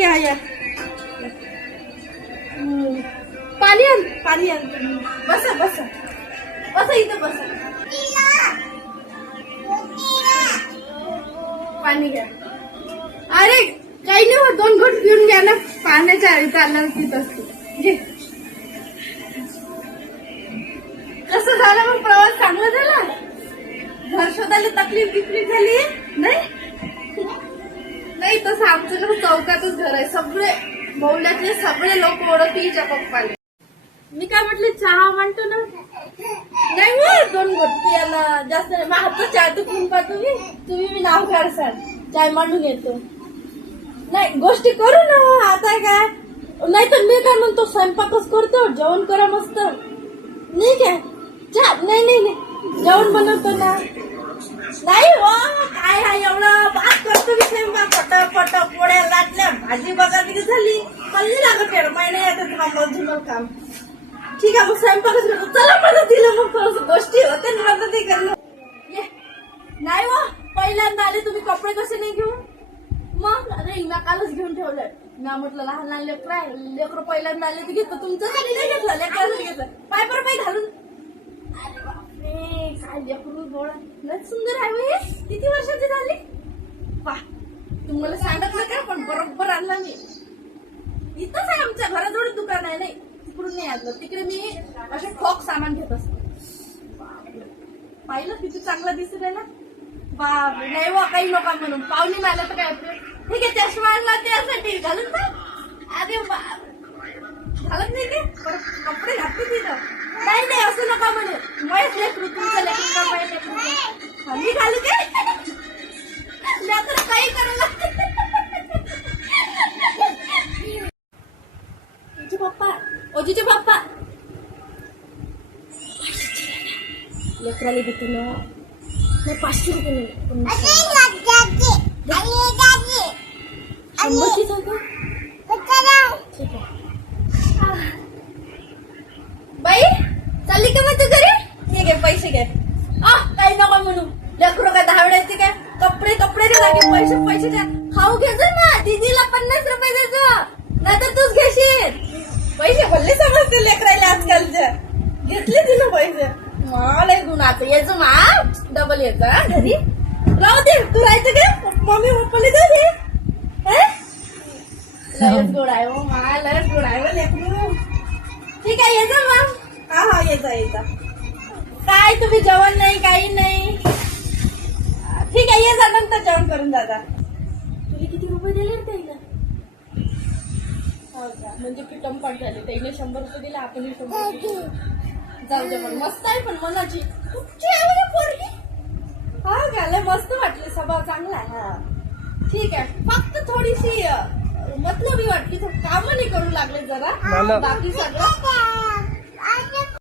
या या पाणी आण पाणी आण. बसा बसा बसा इथं बसा. पाणी घ्या. अरे काही नाही होत, 2 घोट पिऊन घ्या ना. पाण्याच्या चालणार पित असतो. घे. कसं झालं मग प्रवास? चांगला झाला? घर शोधायला तकलीफ झाली नाही? तसं आमचं घर चौकातच घर आहे. सगळे बौल्यातले सगळे लोक ओळखते हिच्या पप्पाने. मी काय म्हटलं, चहा म्हणतो ना. नाही मग 2 घोट पियाला जास्त नाही. मग हातचं चहा तर पिऊन पा तुम्ही मी नाव काढसाल. चाय मांडून येतो. नाही गोष्टी करू ना. आता काय नाही तर मी काय म्हणतो, स्वयंपाकच करतो. जेवण करा मस्त. नाही काय नाही जेवण बनवतो ना. नाही काय हा एवढं बात करतो मी. पट पोळ्या लाटल्या, भाजी बघा किती झाली. मला लागत केलं महिना येतं थांबल काम. ठीक आहे मग स्वयंपाकच करतो. चला मदत दिलं मग थोडस गोष्टी होते मदत करणं. नाही पहिल्यांदा आले तुम्ही कपडे कसे नाही घेऊन. मग अरे कालच घेऊन ठेवलंय. ना म्हटलं लहान लेकरं पहिल्यांदा आले तर घेतो. तुमच्यासाठी नाही घेतलं, लेकरासाठी घेतलं. पाय घालून. अरे बापरे काय लेकरू गोळा. लय सुंदर आहे हे. किती वर्षाची झाली? पा तुम्हाला सांगत नाही का, पण बरोबर आणला मी. इथंच आहे आमच्या घराजवळ दुकान आहे. नाही तिकडून नाही आणलं. तिकडे मी असे ठोक सामान घेत असतो. पाहिलं किती चांगला दिसत आहे ना. बाप नाही काही नका म्हणून. पाहुणे मला तर काय ठीक आहे. चष्मा आणला त्यासाठी घालून का. अरे बाप घालत नाही ते कपडे घातले तिथं. नाही असं नका म्हणू. मयच लेकरू तुमचं लेकरू का माय लेकरू. मी घालू काय लेकरं काही करायला. ओजीचे पप्पा लेकराला देते ना. नाही 500 रुपये नाही. 100ची सांगतो. ठीक आहे बाई. चालली का मग तू घरी? ठीक आहे पैसे घे. काही नका म्हणू. लेकरू काय धावड्याचे काय. कपडे नाही लागे. पैसे द्या. खाऊ घ्यायचं ना. दीदीला 50 रुपये द्यायचं. नाहीतर तूच घेशील. पैसे भरले समजते लेकरायला आजकालच्या. घेतले तिला पैसे. मला गुणाचं यायचं मा डबल यायचं घरी. राहू दे तू राहायचं का. मम्मी पप्पाला जाऊ दे. लयच गोड आहे हो मा. लयच गोड आहे लेकरू. ठीक आहे यायचं मग. हा यायचा. काय तुम्ही जेवण नाही काही नाही. ठीक आहे ये जा नंतर जेवण करून दादा. तुला किती रुपये दिले त्याला? हो का म्हणजे पिटम पण झाले. त्याने 100 रुपये दिले. आपण 100 रुपये जाऊ दे. पण मस्त आहे पण मनाची पोरगी. हा का मस्त वाटली. स्वभाव चांगला आहे. हा ठीक आहे. फक्त थोडीशी मतलबी वाटली. काम नाही करू लागले जरा. बाकी सगळं